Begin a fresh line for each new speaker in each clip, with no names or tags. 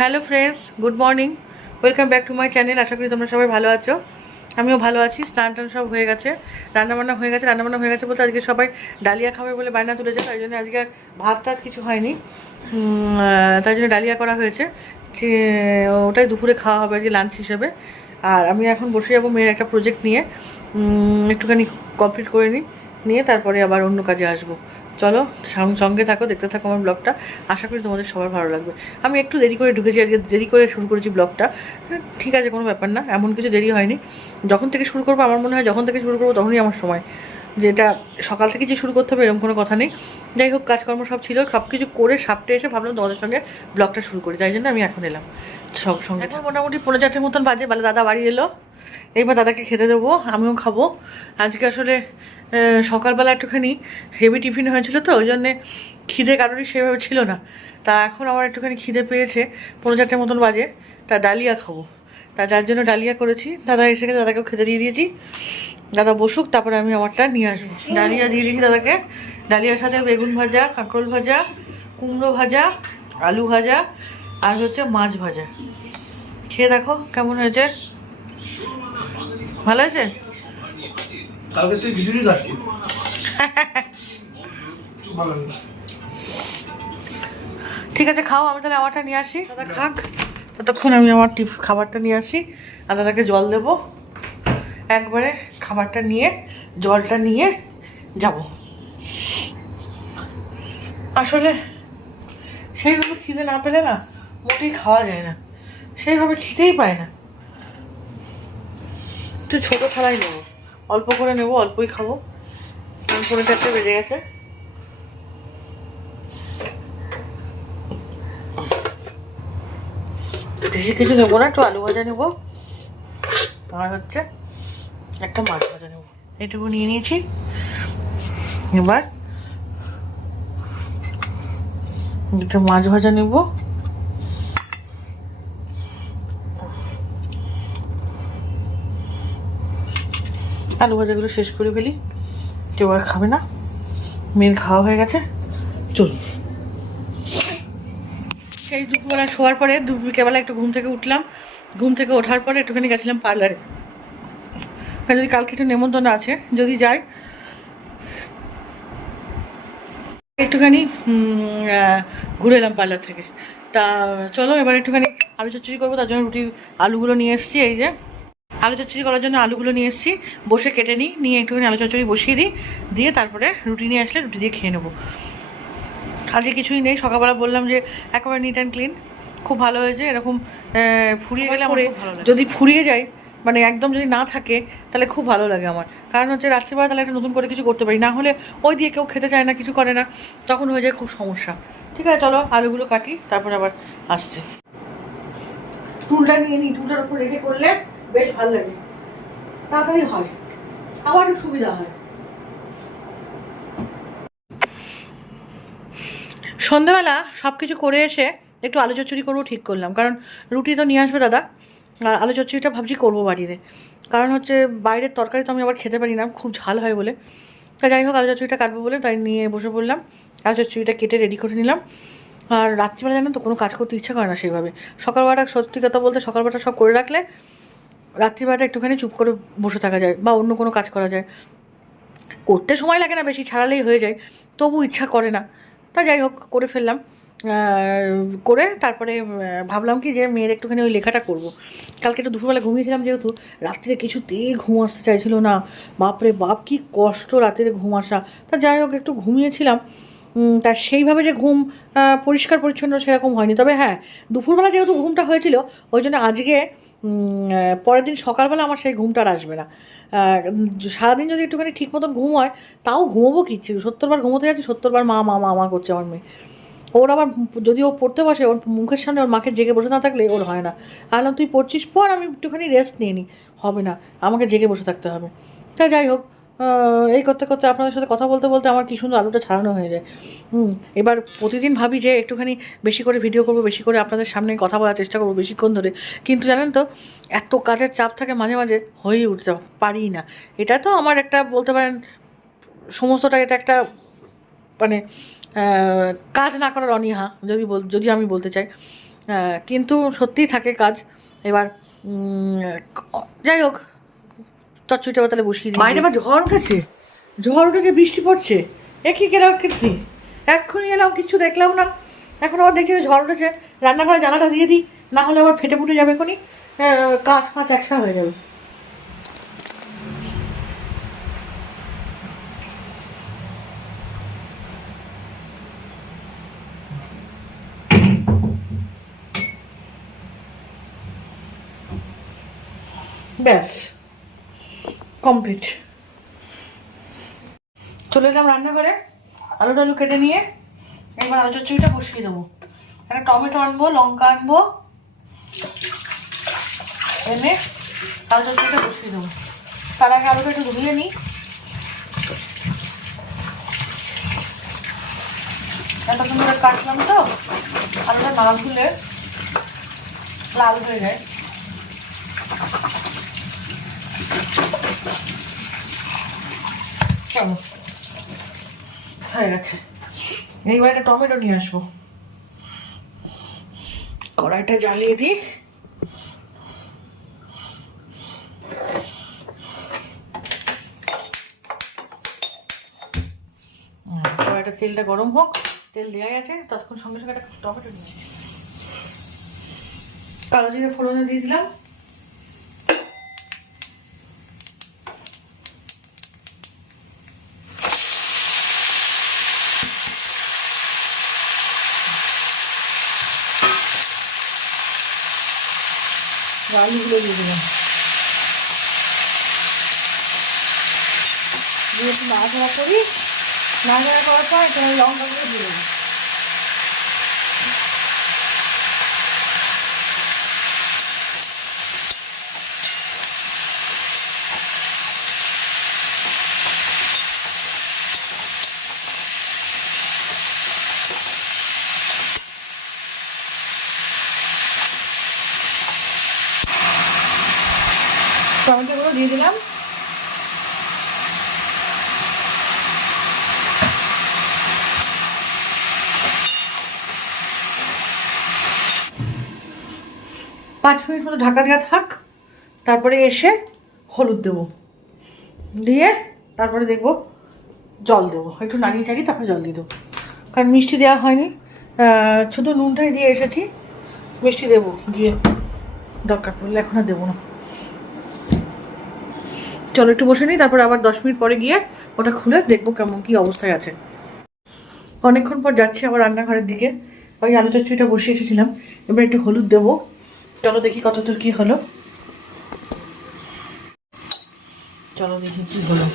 Hello friends, good morning. Welcome back to my channel, আশা করি তোমরা সবাই ভালো আছো। আমিও ভালো আছি, স্নান টান সব হয়ে গেছে, রান্নাবান্না হয়ে গেছে, রান্নাবান্না হয়ে গেছে বলতে আজকে সবাই ডালিয়া খাবে বলে বায়না তুলেছে তাই জন্য আজকে আর ভাত টাত কিছু হয়নি। তাই জন্য ডালিয়া করা হয়েছে। ওটাই দুপুরে খাওয়া হবে, আজকে লাঞ্চ হিসেবে। আর আমি এখন বসে যাব মেয়ের একটা প্রজেক্ট নিয়ে। একটুখানি কমপ্লিট করে নিই নিয়ে তারপরে আবার অন্য কাজে আসব। চলো সঙ্গে থাকো দেখতে থাকো আমার ব্লগটা। আশা করি তোমাদের সবার ভালো লাগবে। আমি একটু দেরি করে ঢুকেছি আজকে দেরি করে শুরু করেছি ব্লগটা। হ্যাঁ, ঠিক আছে কোনো ব্যাপার না এমন কিছু দেরি হয়নি। যখন থেকে শুরু করব আমার মনে হয় যখন থেকে শুরু করব তখনই আমার সময়। যেটা সকাল থেকে যে শুরু করতে হবে এরকম কোনো কথা নেই। যাই হোক কাজকর্ম সব ছিল সব কিছু করে সাপটে এসে ভাবলাম তোমাদের সঙ্গে ব্লগটা শুরু করি। তাই জন্য আমি এখন এলাম সব সঙ্গে এখন মোটামুটি পনেরো চারটের মতন বাজে বলে দাদা বাড়ি এলো। এইবার দাদাকে খেতে দেবো আমিও খাব। আজকে আসলে সকালবেলা একটুখানি হেভি টিফিন হয়েছিল তো ওই জন্যে খিদে কারোরই সেভাবে ছিল না। তা এখন আমার একটুখানি খিদে পেয়েছে পনেরো চারটের মতন বাজে, তা ডালিয়া খাব। তা যার জন্য ডালিয়া করেছি, দাদা এসে গেছে, দাদাকেও খেতে দিয়ে দিয়েছি। দাদা বসুক, তারপরে আমি আমারটা নিয়ে আসব। ডালিয়া দিয়ে দিয়েছি দাদাকে। ডালিয়ার সাথে বেগুন ভাজা, কাঁকরোল ভাজা, কুমড়ো ভাজা, আলু ভাজা, আর হচ্ছে মাছ ভাজা। খেয়ে দেখো কেমন হয়েছে। ভালো আছে
কালকে তুই খিচুড়ি খাচ্ছি
ঠিক আছে, খাও, আমি তাহলে আমারটা নিয়ে আসি। দাদা, খাক। ততক্ষণ আমি আমার টিফ, খাবারটা নিয়ে আসি। আর দাদাকে জল দেবো। একবারে খাবারটা নিয়ে, জলটা নিয়ে যাব। আসলে সেইভাবে খিদে না পেলে না মোটেই খাওয়া যায় না। সেইভাবে খিদেই পায় না। একটু ছোটো থালাই নেব। অল্প করে নেব, অল্পই খাব। কারণ পনেরো চারটে বেজে গেছে। বেশি কিছু নেব না, একটু আলু ভাজা নেব। আর হচ্ছে একটা মাছ ভাজা নেব। এটুকু নিয়ে নিয়েছি। এবার একটা মাছ ভাজা নেব। আলু ভাজাগুলো শেষ করে ফেলি। কেউ আর খাবে না। মেয়ের খাওয়া হয়ে গেছে। চলুন সেই দুপুরবেলা শোয়ার পরে দুপুরবেলা একটু ঘুম থেকে উঠলাম। ঘুম থেকে ওঠার পরে একটুখানি গেছিলাম পার্লারে। যদি কালকে একটু নেমন্তন্ন আছে, যদি যাই। একটুখানি ঘুরে এলাম পার্লার থেকে। তা, চলো এবার একটুখানি আলু চচ্চড়ি করব, তার জন্য রুটি, আলুগুলো নিয়ে এসেছি, এই যে। আলু চচ্চড়ি করার জন্য আলুগুলো নিয়ে এসেছি। বসে কেটে নিই নিয়ে একটুখানি আলু চচ্চড়ি বসিয়ে দিই। দিয়ে তারপরে রুটি নিয়ে আসলে রুটি দিয়ে খেয়ে নেব। আজকে কিছুই নেই সকালবেলা বললাম যে একেবারে নিট অ্যান্ড ক্লিন খুব ভালো হয়েছে এরকম ফুরিয়ে গেলে আমার। যদি ফুরিয়ে যায় মানে একদম যদি না থাকে তাহলে খুব ভালো লাগে আমার। কারণ হচ্ছে রাত্রিবেলা তাহলে একটা নতুন করে কিছু করতে পারি। না হলে ওই দিয়ে কেউ খেতে চায় না কিছু করে না তখন হয়ে যায় খুব সমস্যা। ঠিক আছে চলো আলুগুলো কাটি তারপর আবার আসছে। টুলটা নিয়ে নিই টুলটার উপর রেখে করলে বেশ ভালো লাগে। তাড়াতাড়ি হয়। একটু সুবিধা হয়। সন্ধ্যাবেলা সব কিছু করে এসে একটু আলু চচ্চড়ি করব ঠিক করলাম। কারণ রুটি তো নিয়ে আসবে দাদা। আর আলু চচ্চড়িটা ভাবছি করব বাড়িতে। কারণ হচ্ছে বাইরের তরকারি তো আমি আবার খেতে পারি না। খুব ঝাল হয় বলে। তা যাই হোক, আলু চচ্চড়িটা কাটবো বলে তাই নিয়ে বসে পড়লাম। আলু চচ্চড়িটা কেটে রেডি করে নিলাম। আর রাত্রিবেলা জানেন তো কোনো কাজ করতে ইচ্ছা করে না সেইভাবে। সকালবেলাটা সত্যি কথা বলতে সকালবেলাটা সব করে রাখলে রাত্রিবেলাটা একটুখানি চুপ করে বসে থাকা যায় বা অন্য কোনো কাজ করা যায়। করতে সময় লাগে না বেশি, ছাড়ালেই হয়ে যায়। তবু ইচ্ছা করে না। তা যাই হোক, করে ফেললাম। করে তারপরে ভাবলাম কি যে মেয়ের একটুখানি ওই লেখাটা করব। কালকে একটু দুপুরবেলা ঘুমিয়েছিলাম যেহেতু রাত্রিরে কিছুতেই ঘুম আসতে চাইছিল না। বাপরে বাপ, কি কষ্ট রাত্রিরে ঘুম আসা। তা যাই হোক, একটু ঘুমিয়েছিলাম। তা সেইভাবে যে ঘুম পরিষ্কার পরিচ্ছন্ন সেরকম হয়নি। তবে হ্যাঁ দুপুরবেলা যেহেতু ঘুমটা হয়েছিল, ওই জন্য আজকে পরের দিন সকালবেলা আমার সেই ঘুমটা আর আসবে না। সারাদিন যদি একটুখানি ঠিক মতন ঘুম হয়, তাও ঘুমোবো কি? সত্তরবার ঘুমোতে যাচ্ছি, সত্তরবার মা মা মা মা করছে আমার মেয়ে। ওর আবার যদি ও পড়তে বসে, ওর মুখের সামনে ওর মাকে জেগে বসে না থাকলে ওর হয় না। আর তুই পড়ছিস পর আমি একটুখানি রেস্ট নিয়ে নিই হবে না, আমাকে জেগে বসে থাকতে হবে। তা যাই হোক এই করতে করতে আপনাদের সাথে কথা বলতে বলতে আমার কি সুন্দর আলুটা ছাড়ানো হয়ে যায়। হুম, এবার প্রতিদিন ভাবি যে একটুখানি বেশি করে ভিডিও করব, বেশি করে আপনাদের সামনে কথা বলার চেষ্টা করব বেশিক্ষণ ধরে। কিন্তু জানেন তো, এত কাজের চাপ থাকে মাঝে মাঝে হয়ে উঠতে পারি না। এটা তো আমার একটা বলতে পারেন, সমস্তটা এটা একটা মানে কাজ না করার অনীহা, যদি বল, যদি আমি বলতে চাই। কিন্তু সত্যিই থাকে কাজ। এবার যাই হোক চচ্চড়িটা তাহলে বসিয়ে দিই বাইরে বা ঝড় উঠেছে? ঝড় উঠে বৃষ্টি পড়ছে। এ কি কেরাম কীর্তি? এক্ষুনি এলাম, কিছু দেখলাম না। এখন আবার দেখছি ঝড় উঠেছে। রান্নাঘরে জানাটা দিয়ে দিই, না হলে আবার ফেটে ফুটে যাবে এখনই। কাজ ফাঁচ একসা হয়ে যাবে। ব্যাস। কমপ্লিট চলে এলাম রান্নাঘরে আলু টালু কেটে নিয়ে, এবার আলু চচ্চড়িটা বসিয়ে দেবো। একটা টমেটো আনব, লঙ্কা আনব, এনে আলু চচ্চড়িটা বসিয়ে দেবো। তার আগে আলুটা একটু ধুয়ে নিই। এতক্ষণ ধরে কাটলাম তো, আলুটা না ধুলে লাল হয়ে যায়। চলো। হয়ে গেছে। এইবার একটা টমেটো নিয়ে আসব। কড়াইটা জ্বালিয়ে দিই। হুম, কড়াইটা তেলটা গরম হোক তেল দেওয়া আছে ততক্ষণ সঙ্গে সঙ্গে একটা টমেটো নিয়ে। কালো জিরে ফোড়নে দিয়ে দিলাম। আলুগুলো দিয়ে দিলাম। দিয়ে একটু নাড়াচাড়া করি। নাড়াচাড়া করার পর এখানে লঙ্কাগুলো দিয়ে দেবো টমেটোগুলো দিয়ে দিলাম পাঁচ মিনিট মতো ঢাকা দেওয়া থাক, তারপরে এসে হলুদ দেবো। দিয়ে তারপরে দেখব জল দেবো। একটু নাড়িয়ে চাড়িয়ে তারপরে জল দিয়ে দেবো। কারণ মিষ্টি দেওয়া হয়নি। শুধু নুনটাই দিয়ে এসেছি। মিষ্টি দেবো দিয়ে দরকার পড়লে, এখন আর দেবো না। চলো একটু বসে নিই, তারপর আবার দশ মিনিট পরে গিয়ে ওটা খুলে দেখব কেমন কি অবস্থায় আছে। অনেকক্ষণ পর যাচ্ছি আবার রান্নাঘরের দিকে। ওই আলু চচ্চড়িটা বসিয়ে এসেছিলাম। এবার একটু হলুদ দেবো। চলো দেখি কতদূর কি হলো। চলো দেখি কি হলো।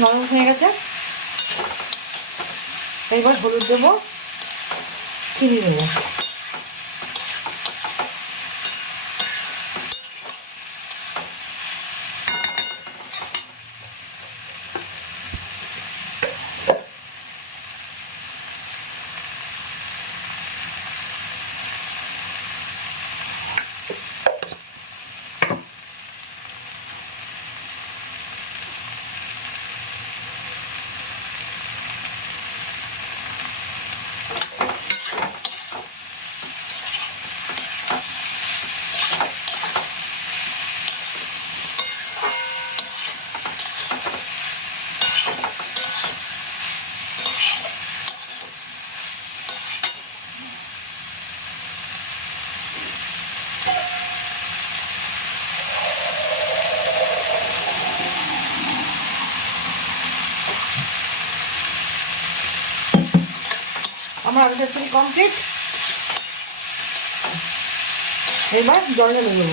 নরম হয়ে গেছে। এইবার হলুদ দেবো, চিনি দেবো। কমপ্লিট এবার জল দেবো।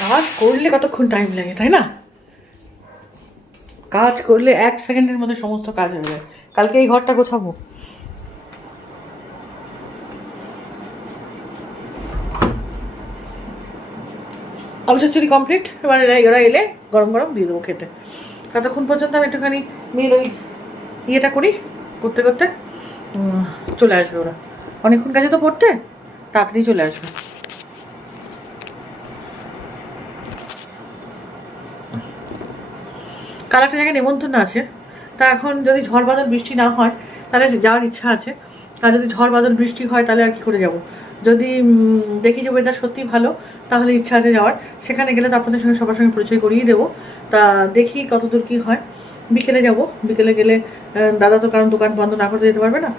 কাজ করলে কতক্ষণ টাইম লাগে, তাই না? কাজ করলে এক সেকেন্ডের মধ্যে সমস্ত কাজ হয়ে যায়। কালকে এই ঘরটা গোছাবো। আলু চচ্চড়ি কমপ্লিট এবার এরা এরা এলে গরম গরম দিয়ে দেবো খেতে। ততক্ষণ পর্যন্ত আমি একটুখানি মেয়ের ওই ইয়েটা করি। করতে করতে চলে আসবে ওরা। অনেকক্ষণ কাছে তো পড়তে, তাড়াতাড়ি চলে আসবে। কাল একটা জায়গায় নেমন্তন্ন আছে। তা এখন যদি ঝড় বাদল বৃষ্টি না হয়, তাহলে যাওয়ার ইচ্ছা আছে। আর যদি ঝড় বাদল বৃষ্টি হয়, তাহলে আর কি করে যাব? যদি দেখি যে ওয়েদার সত্যি ভালো, তাহলে ইচ্ছা আছে যাওয়ার। সেখানে গেলে তো আপনাদের সঙ্গে, সবার সঙ্গে পরিচয় করিয়ে দেবো। তা দেখি কতদূর কী হয়। বিকেলে যাব। বিকেলে গেলে দাদা তো কারণ দোকান বন্ধ না করতে যেতে পারবে না।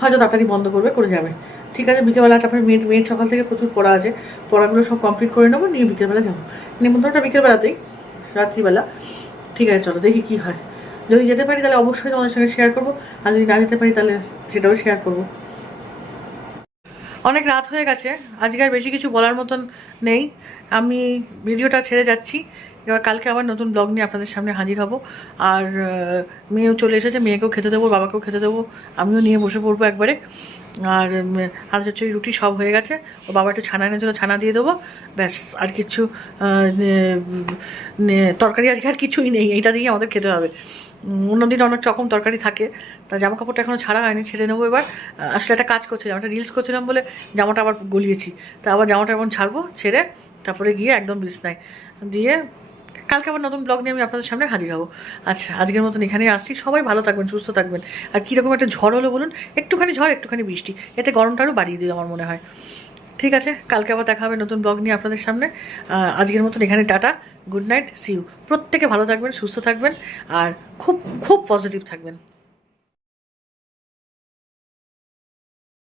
হয়তো তাড়াতাড়ি বন্ধ করবে, করে যাবে। ঠিক আছে, বিকেলবেলা তারপরে মেয়ের মেয়ের সকাল থেকে প্রচুর পড়া আছে। পড়াগুলো সব কমপ্লিট করে নেব, নিয়ে বিকেলবেলা যাব। নিমন্ত্রণটা বিকেলবেলাতেই, রাত্রিবেলা। ঠিক আছে, চলো, দেখি কি হয়। যদি যেতে পারি তাহলে অবশ্যই তোমাদের সঙ্গে শেয়ার করব। আর যদি না যেতে পারি তাহলে সেটাও শেয়ার করব। অনেক রাত হয়ে গেছে। আজকে আর বেশি কিছু বলার মতন নেই। আমি ভিডিওটা ছেড়ে যাচ্ছি। এবার কালকে আবার নতুন ব্লগ নিয়ে আপনাদের সামনে হাজির হব। আর মেয়েও চলে এসেছে, মেয়েকেও খেতে দেবো, বাবাকেও খেতে দেবো, আমিও নিয়ে বসে পড়ব একবারে। আর আর হচ্ছে রুটি সব হয়ে গেছে। ও বাবা একটু ছানা এনেছিল, ছানা দিয়ে দেবো। ব্যাস, আর কিছু তরকারি আজকে আর কিছুই নেই। এইটা দিয়ে আমাদের খেতে হবে। অন্যদিন অনেক রকম তরকারি থাকে। তা জামা কাপড়টা এখনও ছাড়া হয়নি, ছেড়ে নেব এবার। আসলে একটা কাজ করছিলাম, একটা রিলস করছিলাম বলে জামাটা আবার গলিয়েছি। তা আবার জামাটা এখন ছাড়বো, ছেড়ে তারপরে গিয়ে একদম বিছনায় দিয়ে কালকে আবার নতুন ব্লগ নিয়ে আমি আপনাদের সামনে হাজির হব। আচ্ছা আজকের মতন এখানেই আসছি। সবাই ভালো থাকবেন, সুস্থ থাকবেন। আর কীরকম একটা ঝড় হলো বলুন? একটুখানি ঝড়, একটুখানি বৃষ্টি। এতে গরমটা আরও বাড়িয়ে দিল আমার মনে হয়। ঠিক আছে, কালকে আবার দেখা হবে নতুন ব্লগ নিয়ে আপনাদের সামনে। আজকের মতন এখানে টাটা গুড নাইট সিউ প্রত্যেকে ভালো থাকবেন, সুস্থ থাকবেন, আর খুব খুব পজিটিভ থাকবেন।